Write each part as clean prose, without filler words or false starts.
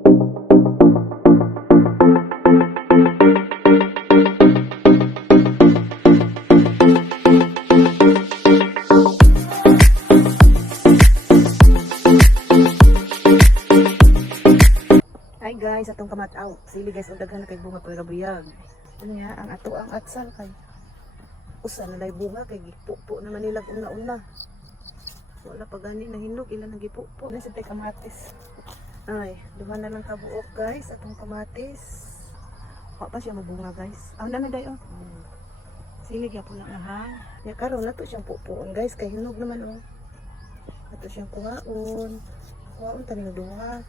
Hi guys, atong kamataw. Sili guys, ang daghan na kay bunga pero buyag. Unya ang ato ang atsal kay usa na lay bunga kay gipupo naman nila una-una. Wala pa gani nahinog ila nang gipupo. Nasa tay kamatis. Ay, duha na lang kabuok guys atong kamatis. Wa pa siya mabunga guys. Ah, na day oh. Sili gyapon na ha. Ya karon nato siyang pupuon guys kay hinog naman oh. Ato siyang kuhaon. Kuhaon tani duha.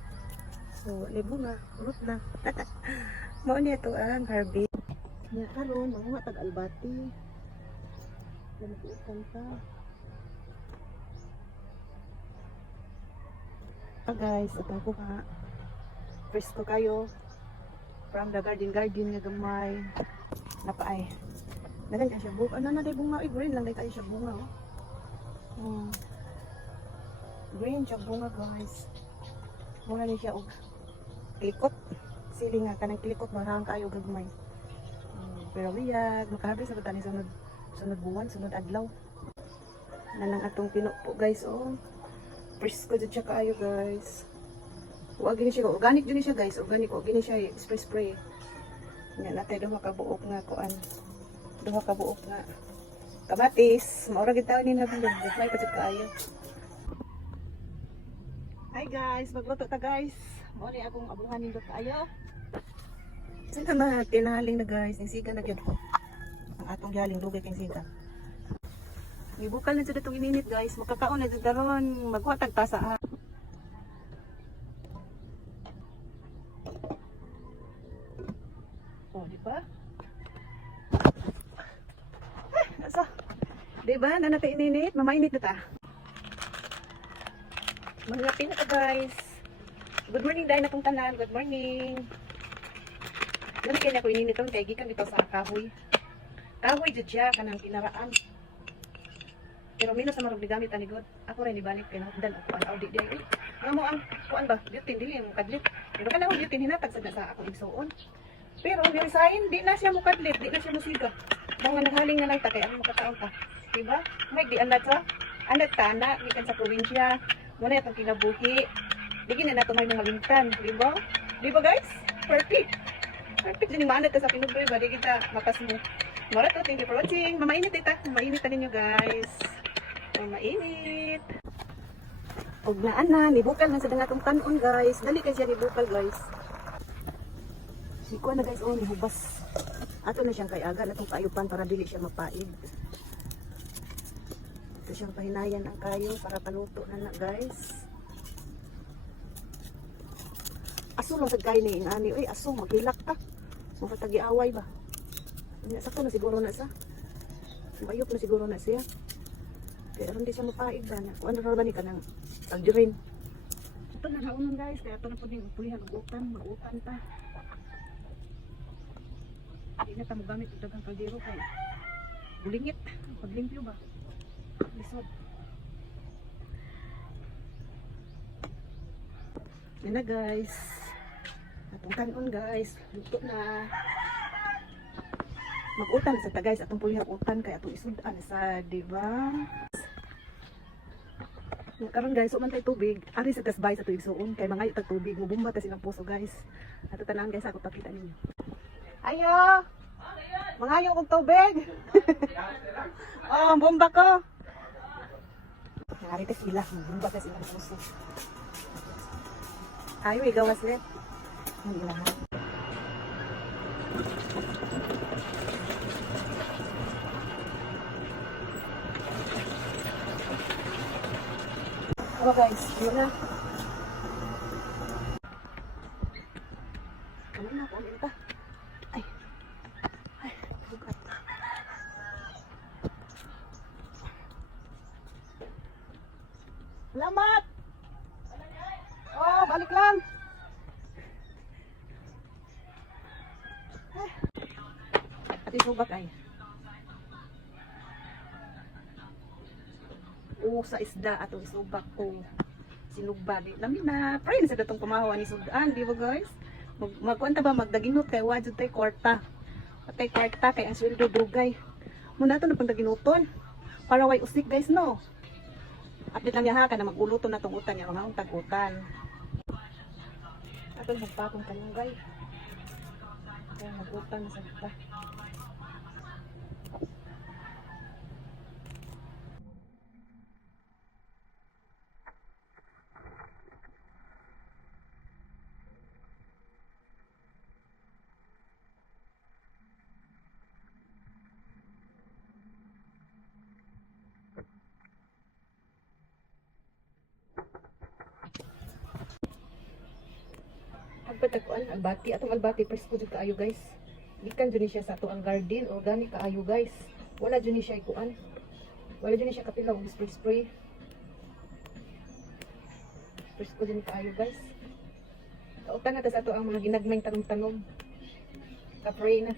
So, libo na, urot na. Mao niya ito ang harvest. Nga karon, mga tag-albati. Nag-uutang ka. Guys, ito ko ha. Presko kayo. From the garden nga gamay. Napaay. Nagan ka siya bunga. Ano na day bunga? Green lang day kayo siya bunga. Oh. Green siya bunga guys. Bunga niya siya kilikot. Sili nga kanang kilikot marang kayo gagmay. Pero biyag makahabis sa tani sunod buwan, sunod adlaw. Nanang atong pinupo guys oh. Presko jud siya kaayo guys. Wa gini siya organic jud siya guys, organic wa gini siya spray. Nya natay duha ka buok nga kuan. Duha ka buok nga kamatis. Mao ra gid taon ni nabulog, may pa jud kaayo. Hi guys, magluto ta guys. Mao ni akong abuhan nindot kaayo. Sino na tinaling na guys, nisigan na gyud ko. Ang atong galing dugay kay sigan. Gibukal na jud itong ininit guys, makakaon na jud daron, magkuha tag tasa ha. Oh, di ba? Asa? Di ba? Na natin ininit, mamainit na ta. Malapit na ta guys. Good morning dahil na kong tanan. Good morning. Dali kaya ako ininiton kay gikan dito sa kahoy. Kahoy jud siya kanang kinaraan. Pero minus sa marog gamit ani god. Ako rin ibalik kay nahugdan ako ang audit di. Ngamo ang kuan ba? Butin dili mo kadlit. Pero kana ang butin hinatag sad na sa ako igsuon. Pero ang resign di na siya mo kadlit, di na siya musiga. Mga naghaling na lang ta kay ang makataon ta. Diba? May di anat sa anak tana gikan sa probinsya. Muna itong kinabuhi. Di na nato may mga lintan, di ba? Di ba guys? Perfect. Perfect din manat sa pinugboy ba di kita makas mo. Mara to, thank you for watching. Mamainit ita. Mamainit ninyo guys. Mamainit. Og naan na nibukal na sa dangatong kanon guys. Dali kay siya nibukal guys. Iko na guys oh nihubas. Ato na siyang kay aga na tong kaayupan para dili siya mapaid. Ito siyang pahinayan ang kayo para paluto na na guys. Aso lang sad kay ni ani oy aso maghilak ta. Mapatagi away ba. Sakto na siguro na sa. Bayop na siguro na siya. Kaya hindi siya mapaid ba na. Kung ano ba ni kanang algerin. Ito na naunon guys kaya ito na po din pulihan mag-utan ta. Hindi na tamo gamit ito ang kaldero kaya bulingit. Paglimpyo ba? Lisod. Yan na guys. Atong kanon guys. Luto na. Mag-utan sa ta guys. Atong pulihang utan kaya atong isudan sa diba? Karon guys, umantay tubig. Ari sa tasbay sa tuig suon kay mga itag tubig. Mubumba ta silang puso guys. Ato tanan guys ako pakita ninyo. Ayo! Mangayo kong tubig. Oh, bomba ko. Ari ta sila. Mubumba ta silang puso. Ayo, igawas rin. Ang ilahan. Oh guys, yun na. Ano na, kunin ka. Ay. Ay, bukat. Salamat! Oh, balik lang. Ati subak ay. Sa isda atong subak ko. Sinugba di lami na pray sa datong kumahawa ni sudan, di ba guys? Magkuan ta ba magdaginot kay wa jud tay kwarta. Patay kwarta kay ang sweldo dugay. Muna to na pang daginuton. Para way usik guys no. Update lang niya ha kana maguluto na tong utan niya mga tag-utan. Atong magpakong kalunggay. Kaya mag-utan na sa kita. Pagpatakuan albati atong albati presko jud kaayo guys. Gikan jud ni siya sa ato ang garden, organic kaayo guys. Wala jud ni siya ikuan. Wala jud ni siya kapilaw spray. Presko jud ni kaayo guys. Kautan na ta sa ato ang mga ginagmayng tanom-tanom. Ka-pray na.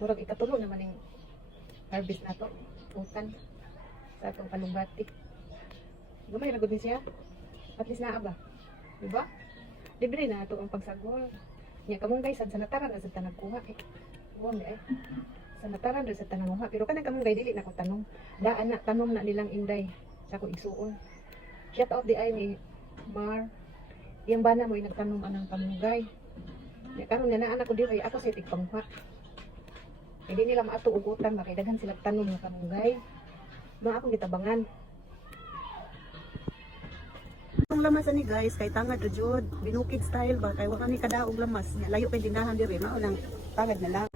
Murag ikatulo naman ning harvest na to. Utan sa atong kalumbati. Gamay ra gud ni siya. At least naa ba? Diba? Libre na ito ang pagsagol. Nya kamong guys, sa nataran na sa tanagkuha eh. Huwag eh. Sa nataran na sa tanagkuha. Pero kanang kamong guys, dili na ko tanong. Daan na, tanong na nilang inday. Sa ko igsuon. Shout out di ay ni Mar. Iyang bana mo yung nagtanong anang kamong guys. Nya karon na naan ako di ay ako sa tigpangha. Hindi nila maato ugutan. Makaidagan sila tanong ng kamong guys. Mga akong gitabangan. Ang lamas ani guys kay tangad ra jud binukid style ba kay wa kami kadaog lamas nya layo pa dinahan diri mao lang tangad na lang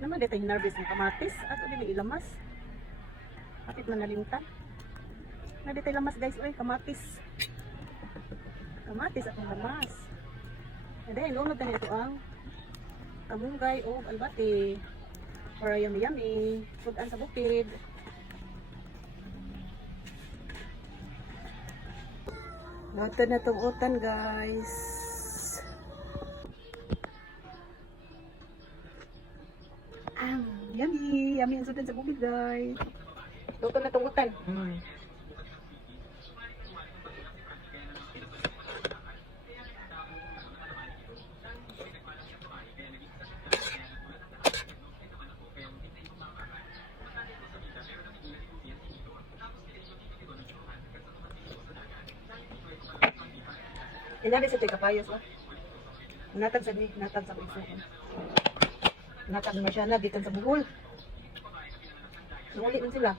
naman dito yung nervous ng kamatis ato dili ilamas kapit man nalimtan na dito lamas guys oy kamatis atong lamas dahil lunod tani ito ang kamunggay o albati para yummy sudan sa bukid. Nato na itong utan guys. Yummy! Yummy ang sudan sa bukid guys. Luto na itong utan. Inabi sa kapayas lah. Natag sa ni, natag sa iso. Natag na siya na gikan sa buhol. Nuli man sila.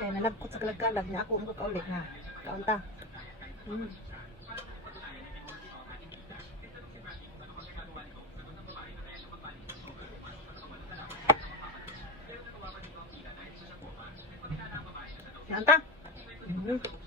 Kaya nalagkot sa kalagkalag niya ako umot ulit na. Kaunta. Kaunta.